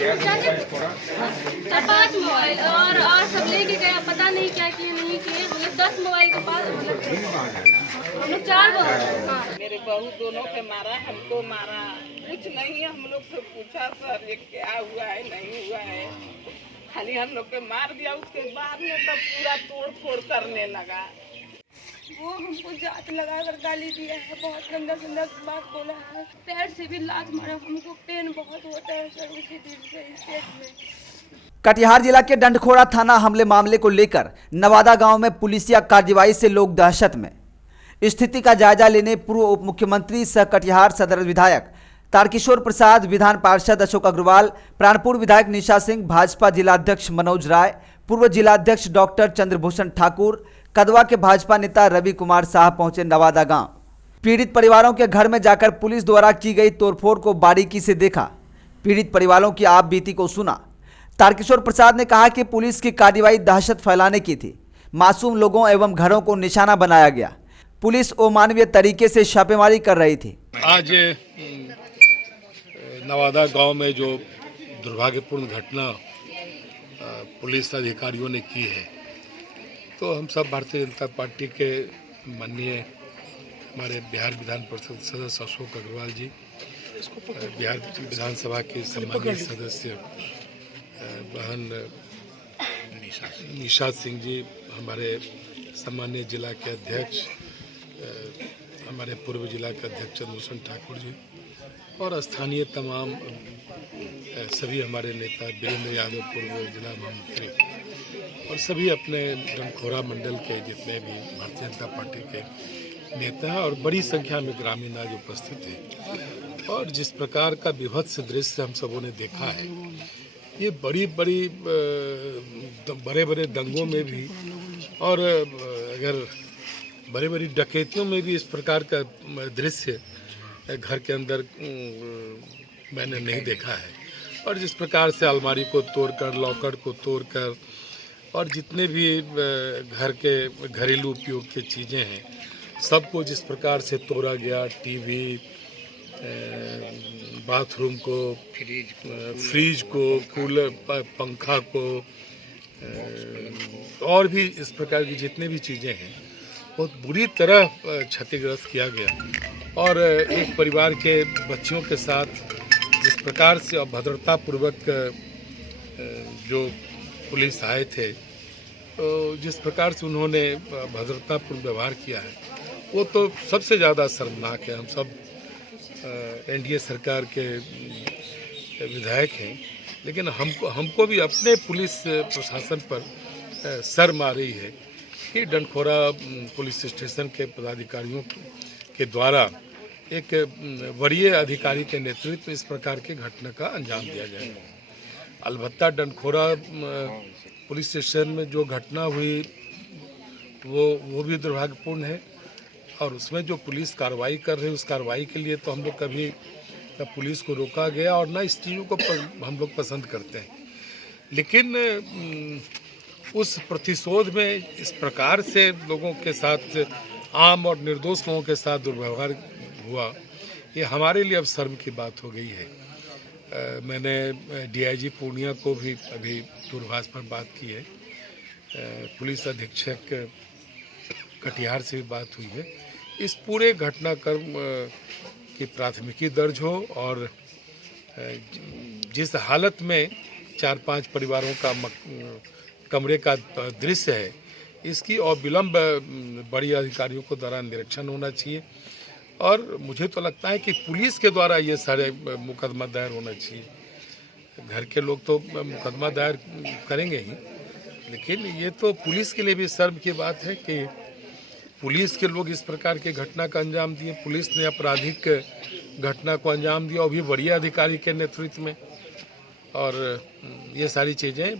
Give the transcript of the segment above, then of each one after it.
4-5 mobile और सब लेके गए, पता नहीं क्या किए नहीं किए। हम लोग 10 मोबाइल के पास हम लोग 4 मोबाइल। मेरे बहू दोनों के मारा, हमको मारा, कुछ नहीं। हम लोग से पूछा सर ये क्या हुआ है नहीं हुआ है, खाली हम लोग के मार दिया। उसके बाद में तब पूरा तोड़ फोड़ करने लगा। वो हमको जात लगा कर गाली दिया है, बहुत गंदा गंदा बात बोला है, पैर से भी लात मारा। हमको पेन बहुत होता है सर उसी दिन से इस पेट में। कटिहार जिला के डंडखोरा थाना हमले मामले को लेकर नवादा गांव में पुलिसिया कार्रवाई से लोग दहशत में। स्थिति का जायजा लेने पूर्व उप मुख्यमंत्री सह कटिहार सदर विधायक तारकिशोर प्रसाद, विधान पार्षद अशोक अग्रवाल, प्राणपुर विधायक निशा सिंह, भाजपा जिलाध्यक्ष मनोज राय, पूर्व जिलाध्यक्ष डॉक्टर चंद्रभूषण ठाकुर, कदवा के भाजपा नेता रवि कुमार शाह पहुंचे नवादा गांव। पीड़ित परिवारों के घर में जाकर पुलिस द्वारा की गई तोड़फोड़ को बारीकी से देखा, पीड़ित परिवारों की आप बीती को सुना। तारकिशोर प्रसाद ने कहा कि पुलिस की कार्रवाई दहशत फैलाने की थी, मासूम लोगों एवं घरों को निशाना बनाया गया। पुलिस अमानवीय तरीके से छापेमारी कर रही थी। आज नवादा गांव में जो दुर्भाग्यपूर्ण घटना पुलिस अधिकारियों ने की है, तो हम सब भारतीय जनता पार्टी के माननीय हमारे बिहार विधान परिषद सदस्य अशोक अग्रवाल जी, बिहार विधानसभा के सम्मानित सदस्य बहन निशा सिंह जी, हमारे सम्मानिय जिला के अध्यक्ष हमारे पूर्व जिला के अध्यक्ष चंद्रभूषण ठाकुर जी और स्थानीय तमाम सभी हमारे नेता, वीरेंद्र यादव पूर्व जिला महामंत्री और सभी अपने डंडखोरा मंडल के जितने भी भारतीय जनता पार्टी के नेता हैं और बड़ी संख्या में ग्रामीण आज उपस्थित हैं। और जिस प्रकार का विभत्स दृश्य हम सबों ने देखा है, ये बड़े बड़े दंगों में भी और अगर बड़ी बड़ी डकैतियों में भी इस प्रकार का दृश्य घर के अंदर मैंने नहीं देखा है। और जिस प्रकार से अलमारी को तोड़कर, लॉकर को तोड़कर और जितने भी घर के घरेलू उपयोग की चीज़ें हैं सबको जिस प्रकार से तोड़ा गया, टीवी, बाथरूम को, फ्रिज को, कूलर, पंखा को और भी इस प्रकार की जितने भी चीज़ें हैं बहुत बुरी तरह क्षतिग्रस्त किया गया। और एक परिवार के बच्चियों के साथ जिस प्रकार से अभद्रतापूर्वक जो पुलिस आए थे, तो जिस प्रकार से उन्होंने भद्रतापूर्ण व्यवहार किया है वो तो सबसे ज़्यादा शर्मनाक है। हम सब एनडीए सरकार के विधायक हैं, लेकिन हमको भी अपने पुलिस प्रशासन पर शर्म आ रही है कि डंडखोरा पुलिस स्टेशन के पदाधिकारियों के द्वारा एक वरीय अधिकारी के नेतृत्व में इस प्रकार की घटना का अंजाम दिया जाए। अलबत्ता डंडखोरा पुलिस स्टेशन में जो घटना हुई वो भी दुर्भाग्यपूर्ण है और उसमें जो पुलिस कार्रवाई कर रही है उस कार्रवाई के लिए तो हम लोग कभी पुलिस को रोका गया और ना इस चीज़ों को हम लोग पसंद करते हैं। लेकिन उस प्रतिशोध में इस प्रकार से लोगों के साथ, आम और निर्दोष लोगों के साथ दुर्व्यवहार हुआ, ये हमारे लिए अब शर्म की बात हो गई है। मैंने डीआईजी पूर्णिया को भी अभी दूरभाष पर बात की है, पुलिस अधीक्षक कटिहार से भी बात हुई है। इस पूरे घटनाक्रम की प्राथमिकी दर्ज हो और जिस हालत में 4-5 परिवारों का कमरे का दृश्य है, इसकी अविलंब बड़ी अधिकारियों को द्वारा निरीक्षण होना चाहिए। और मुझे तो लगता है कि पुलिस के द्वारा ये सारे मुकदमा दायर होना चाहिए। घर के लोग तो मुकदमा दायर करेंगे ही, लेकिन ये तो पुलिस के लिए भी शर्म की बात है कि पुलिस के लोग इस प्रकार की घटना का अंजाम दिए। पुलिस ने आपराधिक घटना को अंजाम दिया, और भी वरीय अधिकारी के नेतृत्व में। और ये सारी चीज़ें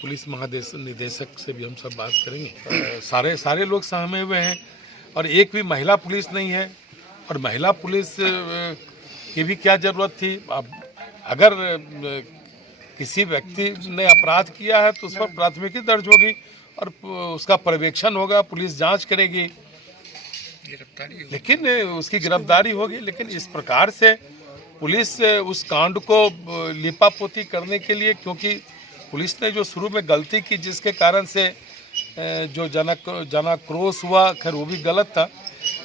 पुलिस महानिदेशक से भी हम सब बात करेंगे। सारे लोग सहमे हुए हैं और एक भी महिला पुलिस नहीं है, और महिला पुलिस की भी क्या ज़रूरत थी। अब अगर किसी व्यक्ति ने अपराध किया है तो उस पर प्राथमिकी दर्ज होगी और उसका पर्यवेक्षण होगा, पुलिस जांच करेगी, लेकिन उसकी गिरफ्तारी होगी। लेकिन इस प्रकार से पुलिस उस कांड को लिपापोती करने के लिए, क्योंकि पुलिस ने जो शुरू में गलती की जिसके कारण से जो जनाक्रोश हुआ, खैर वो भी गलत था,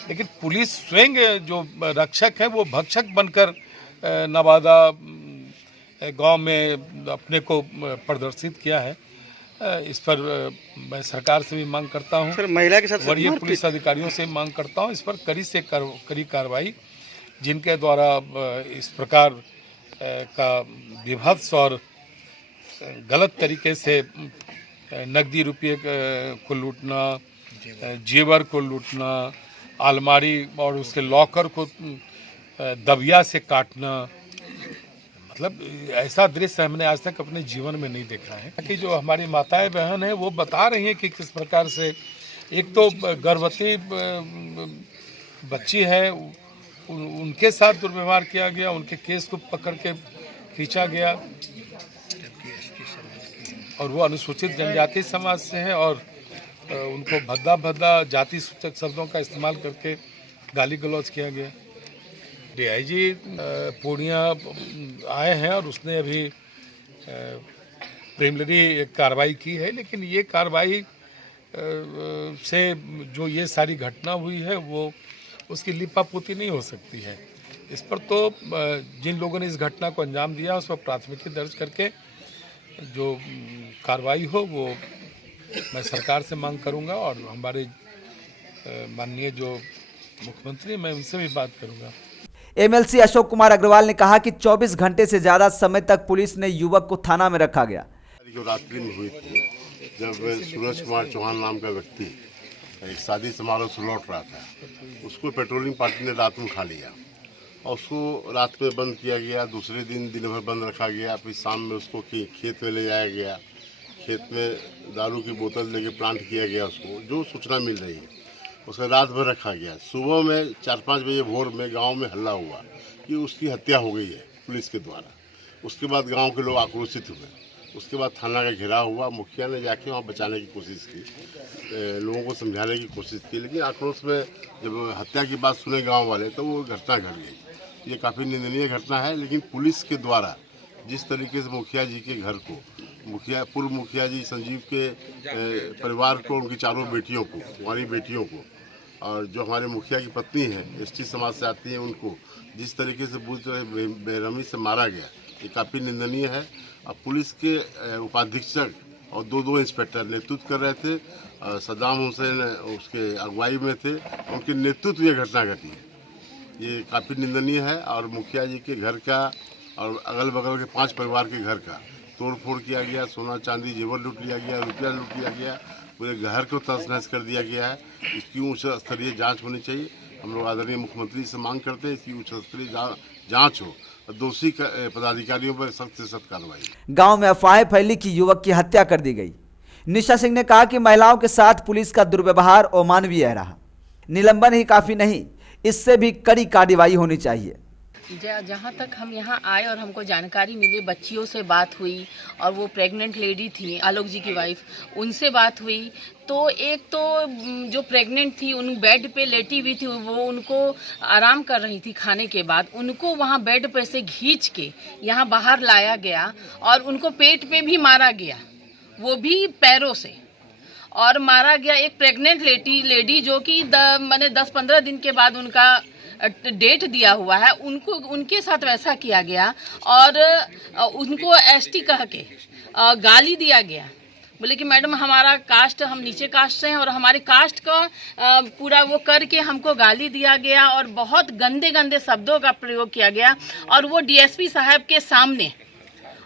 लेकिन पुलिस स्वयं जो रक्षक है वो भक्षक बनकर नवादा गांव में अपने को प्रदर्शित किया है। इस पर मैं सरकार से भी मांग करता हूं, सर महिला के साथ वरीय पुलिस अधिकारियों से मांग करता हूं, इस पर कड़ी से कड़ी कार्रवाई, जिनके द्वारा इस प्रकार का विभत्स और गलत तरीके से नकदी रुपये को लूटना, जेवर को लूटना, अलमारी और उसके लॉकर को दबिया से काटना, मतलब ऐसा दृश्य हमने आज तक अपने जीवन में नहीं देखा है। कि जो हमारी माताएं बहन हैं वो बता रही हैं कि किस प्रकार से एक तो गर्भवती बच्ची है उनके साथ दुर्व्यवहार किया गया, उनके केस को पकड़ के खींचा गया और वो अनुसूचित जनजाति समाज से है और उनको भद्दा जाति सूचक शब्दों का इस्तेमाल करके गाली गलौज किया गया। डीआईजी पूर्णिया आए हैं और उसने अभी प्रिलिमिनरी कार्रवाई की है, लेकिन ये कार्रवाई से जो ये सारी घटना हुई है वो उसकी लिपापोती नहीं हो सकती है। इस पर तो जिन लोगों ने इस घटना को अंजाम दिया उस पर प्राथमिकी दर्ज करके जो कार्रवाई हो वो मैं सरकार से मांग करूंगा और हमारे माननीय जो मुख्यमंत्री मैं उनसे भी बात करूंगा। एमएलसी अशोक कुमार अग्रवाल ने कहा कि 24 घंटे से ज़्यादा समय तक पुलिस ने युवक को थाना में रखा गया। जो रात्रि में हुई थी जब सूरज कुमार चौहान नाम का व्यक्ति एक शादी समारोह से लौट रहा था, उसको पेट्रोलिंग पार्टी ने रात में खा लिया और उसको रात में बंद किया गया। दूसरे दिन भर बंद रखा गया। फिर शाम में उसको खेत में ले जाया गया, खेत में दारू की बोतल लेके प्लांट किया गया। उसको जो सूचना मिल रही है उसका रात भर रखा गया। सुबह में 4-5 बजे भोर में गांव में हल्ला हुआ कि उसकी हत्या हो गई है पुलिस के द्वारा। उसके बाद गांव के लोग आक्रोशित हुए। उसके बाद थाना का घेराव हुआ। मुखिया ने जाके वहाँ बचाने की कोशिश की, लोगों को समझाने की कोशिश की, लेकिन आक्रोश में जब हत्या की बात सुने गाँव वाले तो वो घटना घट गई। ये काफ़ी निंदनीय घटना है। लेकिन पुलिस के द्वारा जिस तरीके से मुखिया जी के घर को, पूर्व मुखिया जी संजीव के परिवार को, उनकी चारों बेटियों को, हमारी बेटियों को, और जो हमारे मुखिया की पत्नी है एसटी समाज से आती है, उनको जिस तरीके से बुरी तरह बेरहमी से मारा गया, ये काफ़ी निंदनीय है। अब पुलिस के उपाधीक्षक और दो इंस्पेक्टर नेतृत्व कर रहे थे। सद्दाम हुसैन उसके अगुवाई में थे, उनके नेतृत्व ये घटना घटी है। ये काफ़ी निंदनीय है। और मुखिया जी के घर का और अगल बगल के 5 परिवार के घर का तोड़ फोड़ किया गया, सोना चांदी जेवर लूट लिया गया, रुपया लूट लिया गया, पूरे घर को तहस नहस कर दिया गया है। इसकी उच्च स्तरीय जाँच होनी चाहिए। हम लोग आदरणीय मुख्यमंत्री से मांग करते हैं इसकी उच्च स्तरीय जाँच हो, दोषी पदाधिकारियों पर सख्त से सख्त कार्रवाई। गांव में अफवाहें फैली कि युवक की हत्या कर दी गई। निशा सिंह ने कहा कि महिलाओं के साथ पुलिस का दुर्व्यवहार अमानवीय रहा। निलंबन ही काफी नहीं, इससे भी कड़ी कार्रवाई होनी चाहिए। जहाँ तक हम यहाँ आए और हमको जानकारी मिली, बच्चियों से बात हुई और वो प्रेग्नेंट लेडी थी, आलोक जी की वाइफ, उनसे बात हुई। तो एक तो जो प्रेग्नेंट थी उन बेड पे लेटी हुई थी, वो उनको आराम कर रही थी खाने के बाद, उनको वहाँ बेड पे से खींच के यहाँ बाहर लाया गया और उनको पेट पे भी मारा गया, वो भी पैरों से, और मारा गया एक प्रेग्नेंट लेडी जो कि मैंने 10-15 दिन के बाद उनका डेट दिया हुआ है, उनके साथ वैसा किया गया और उनको एसटी कह के गाली दिया गया। बोले कि मैडम हमारा कास्ट, हम नीचे कास्ट से हैं और हमारे कास्ट का पूरा वो करके हमको गाली दिया गया और बहुत गंदे गंदे शब्दों का प्रयोग किया गया। और वो डीएसपी साहब के सामने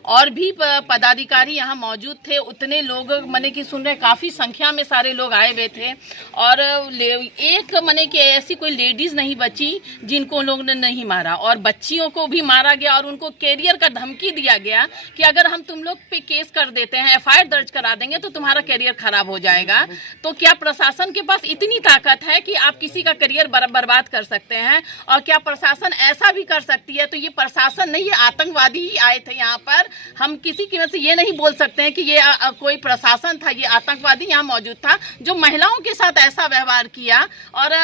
और भी पदाधिकारी यहाँ मौजूद थे। उतने लोग मने कि सुन रहे, काफ़ी संख्या में सारे लोग आए हुए थे और एक मने कि ऐसी कोई लेडीज़ नहीं बची जिनको लोग ने नहीं मारा, और बच्चियों को भी मारा गया और उनको कैरियर का धमकी दिया गया कि अगर हम तुम लोग पे केस कर देते हैं, एफआईआर दर्ज करा देंगे तो तुम्हारा कैरियर खराब हो जाएगा। तो क्या प्रशासन के पास इतनी ताकत है कि आप किसी का कैरियर बर्बाद कर सकते हैं? और क्या प्रशासन ऐसा भी कर सकती है? तो ये प्रशासन नहीं, ये आतंकवादी ही आए थे यहाँ पर। हम किसी कीमत से ये नहीं बोल सकते हैं कि ये कोई प्रशासन था, ये आतंकवादी यहाँ मौजूद था जो महिलाओं के साथ ऐसा व्यवहार किया और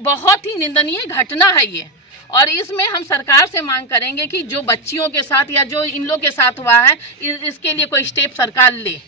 बहुत ही निंदनीय घटना है ये। और इसमें हम सरकार से मांग करेंगे कि जो बच्चियों के साथ या जो इन लोग के साथ हुआ है इसके लिए कोई स्टेप सरकार ले।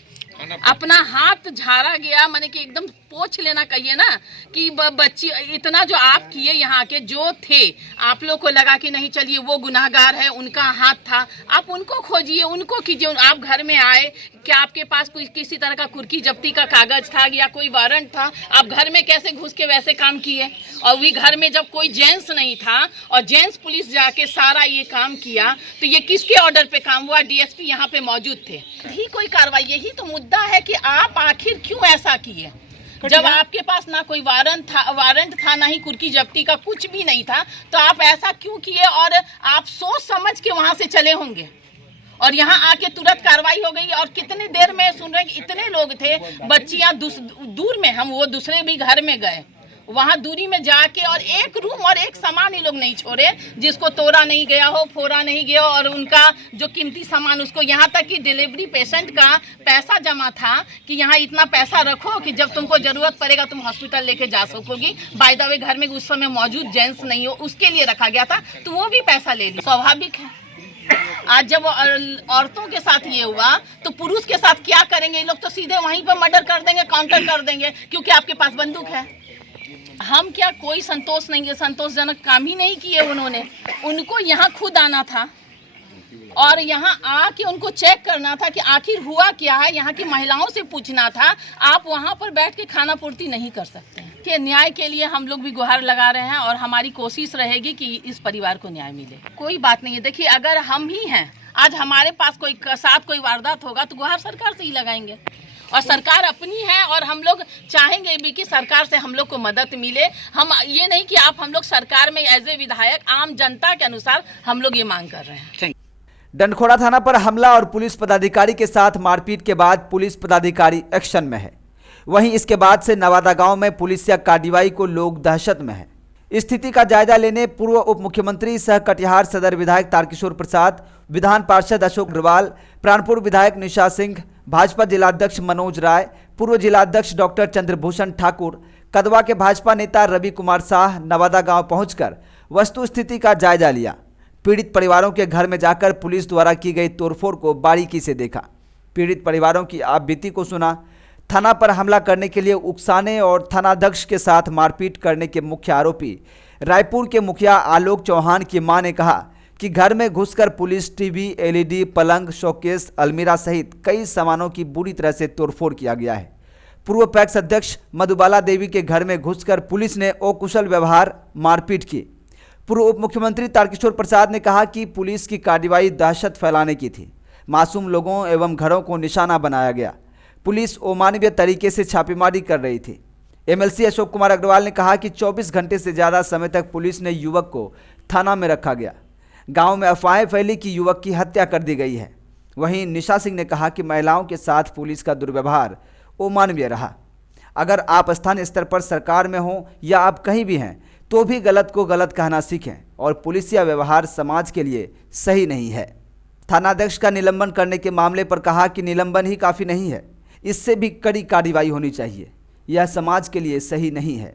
अपना हाथ झाड़ा गया, माने कि एकदम पोंछ लेना कहिए ना कि बच्ची इतना जो आप किए यहाँ के जो थे, आप लोग को लगा कि नहीं चलिए वो गुनाहगार है, उनका हाथ था, आप उनको खोजिए, उनको कीजिए। आप घर में आए, क्या आपके पास कोई किसी तरह का कुर्की जब्ती का कागज था या कोई वारंट था? आप घर में कैसे घुस के वैसे काम किए? और भी घर में जब कोई जेंट्स नहीं था और जेंट्स पुलिस जाके सारा ये काम किया, तो ये किसके ऑर्डर पे काम हुआ? डीएसपी यहाँ पे मौजूद थे, ही कोई कार्रवाई। यही तो मुद्दा है कि आप आखिर क्यों ऐसा किए जब आपके पास ना कोई वारंट था ना ही कुर्की जब्ती का कुछ भी नहीं था, तो आप ऐसा क्यों किए? और आप सोच समझ के वहां से चले होंगे और यहाँ आके तुरंत कार्रवाई हो गई। और कितनी देर में सुन रहे कि इतने लोग थे, बच्चियां दूर में, हम वो दूसरे भी घर में गए, वहां दूरी में जाके, और एक रूम और एक सामान ही लोग नहीं छोड़े जिसको तोड़ा नहीं गया हो, फोड़ा नहीं गया, और उनका जो कीमती सामान, उसको यहाँ तक कि डिलीवरी पेशेंट का पैसा जमा था कि यहाँ इतना पैसा रखो कि जब तुमको जरूरत पड़ेगा तुम हॉस्पिटल लेके जा सकोगी। बाय द वे घर में उस समय मौजूद जेंट्स नहीं हो, उसके लिए रखा गया था, तो वो भी पैसा ले लिया। स्वाभाविक है। आज जब औरतों के साथ ये हुआ तो पुरुष के साथ क्या करेंगे? ये लोग तो सीधे वहीं पर मर्डर कर देंगे, काउंटर कर देंगे, क्योंकि आपके पास बंदूक है। हम क्या कोई संतोषजनक काम ही नहीं किए उन्होंने। उनको यहाँ खुद आना था और यहाँ आके उनको चेक करना था कि आखिर हुआ क्या है, यहाँ की महिलाओं से पूछना था। आप वहाँ पर बैठ के खाना पूर्ति नहीं कर सकते हैं। कि न्याय के लिए हम लोग भी गुहार लगा रहे हैं और हमारी कोशिश रहेगी कि इस परिवार को न्याय मिले। कोई बात नहीं है, देखिए अगर हम ही हैं, आज हमारे पास कोई वारदात होगा तो गुहार सरकार से ही लगाएंगे, और सरकार अपनी है और हम लोग चाहेंगे भी कि सरकार से हम लोग को मदद मिले। हम ये नहीं कि आप हम लोग सरकार में एज ए विधायक, आम जनता के अनुसार हम लोग ये मांग कर रहे हैं। डंडखोरा थाना पर हमला और पुलिस पदाधिकारी के साथ मारपीट के बाद पुलिस पदाधिकारी एक्शन में है। वहीं इसके बाद से नवादा गांव में पुलिसिया कार्रवाई को लोग दहशत में है। स्थिति का जायजा लेने पूर्व उप मुख्यमंत्री सह कटिहार सदर विधायक तारकिशोर प्रसाद, विधान पार्षद अशोक अग्रवाल, प्राणपुर विधायक निशा सिंह, भाजपा जिलाध्यक्ष मनोज राय, पूर्व जिलाध्यक्ष डॉक्टर चंद्रभूषण ठाकुर, कदवा के भाजपा नेता रवि कुमार शाह नवादा गांव पहुंचकर वस्तु स्थिति का जायजा लिया। पीड़ित परिवारों के घर में जाकर पुलिस द्वारा की गई तोड़फोड़ को बारीकी से देखा। पीड़ित परिवारों की आपबीती को सुना। थाना पर हमला करने के लिए उकसाने और थानाध्यक्ष के साथ मारपीट करने के मुख्य आरोपी रायपुर के मुखिया आलोक चौहान की मां ने कहा कि घर में घुसकर पुलिस टीवी, एलईडी, पलंग, शोकेस, अलमीरा सहित कई सामानों की बुरी तरह से तोड़फोड़ किया गया है। पूर्व पैक्स अध्यक्ष मधुबाला देवी के घर में घुसकर पुलिस ने अकुशल व्यवहार, मारपीट की। पूर्व उप मुख्यमंत्री तारकिशोर प्रसाद ने कहा कि पुलिस की कार्रवाई दहशत फैलाने की थी। मासूम लोगों एवं घरों को निशाना बनाया गया। पुलिस अमानवीय तरीके से छापेमारी कर रही थी। एमएलसी अशोक कुमार अग्रवाल ने कहा कि 24 घंटे से ज़्यादा समय तक पुलिस ने युवक को थाना में रखा गया। गांव में अफवाहें फैली कि युवक की हत्या कर दी गई है। वहीं निशा सिंह ने कहा कि महिलाओं के साथ पुलिस का दुर्व्यवहार अमानवीय रहा। अगर आप स्थानीय स्तर पर सरकार में हो या आप कहीं भी हैं तो भी गलत को गलत कहना सीखें और पुलिसिया व्यवहार समाज के लिए सही नहीं है। थानाध्यक्ष का निलंबन करने के मामले पर कहा कि निलंबन ही काफ़ी नहीं है, इससे भी कड़ी कार्रवाई होनी चाहिए। यह समाज के लिए सही नहीं है।